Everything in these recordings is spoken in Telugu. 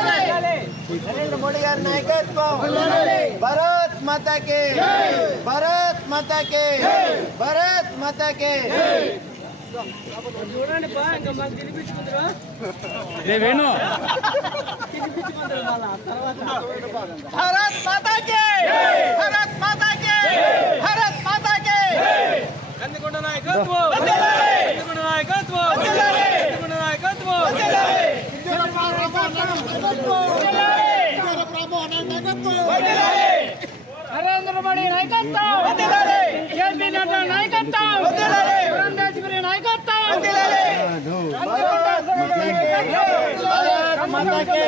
नरेंद्र मोदी गारी नायकत्వం भारत माता के भारत माता के भारत माता के చూడండి బా ఇంకా మాకు తినిపించుకుందరా వేణు भारत माता के भारत माता के भारत माता के కందికొండ నాయకత్వం కందికొండ నాయకత్వం కందికొండ నాయకత్వం నరేంద్ర మోడీ నాయకత్వం జేపీ నడ్డా నాయకత్వం పురంధేశ్వరి నాయకత్వం भारत माता के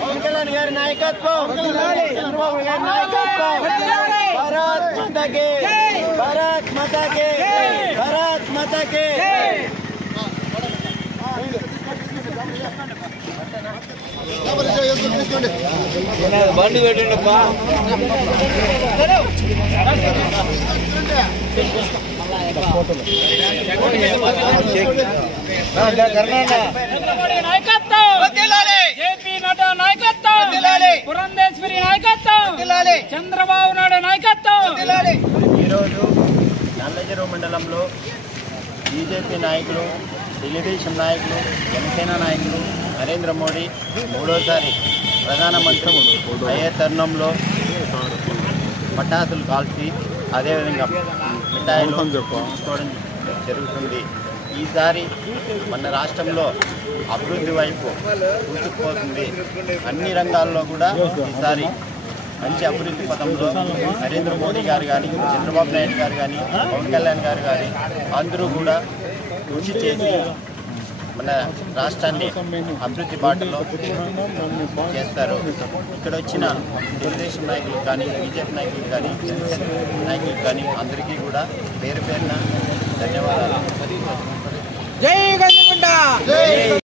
पवन कल्याण गारी नायकत्వం चंद्रबाबु गारी नायकत्వం भारत माता के भारत माता के भारत माता के బండి పెట్టండి జేపీ నడ్డా నాయకత్వం పురంధేశ్వరి నాయకత్వం చంద్రబాబు నాయుడు నాయకత్వం. ఈరోజు నల్లచెరువు మండలంలో బీజేపీ నాయకులు, తెలుగుదేశం నాయకులు, జనసేన నాయకులు నరేంద్ర మోడీ మూడోసారి ప్రధానమంత్రి అయ్యే తరుణంలో పటాసులు కాల్చి అదేవిధంగా మిఠాయిలు తీసుకోవడం జరుగుతుంది. ఈసారి మన రాష్ట్రంలో అభివృద్ధి వైపు దూసుకుపోతుంది. అన్ని రంగాల్లో కూడా ఈసారి మంచి అభివృద్ధి పథంలో నరేంద్ర మోడీ గారు కానీ, చంద్రబాబు నాయుడు గారు కానీ, పవన్ కళ్యాణ్ గారు కానీ అందరూ కూడా కృషి చేసి మన రాష్ట్రాన్ని అభివృద్ధి బాటలో చేస్తారు. ఇక్కడ వచ్చిన తెలుగుదేశం నాయకులు కానీ, బీజేపీ నాయకులు కానీ, జనసేన నాయకులు కానీ అందరికీ కూడా పేరు పేరున ధన్యవాదాలు. జై గందికొండ.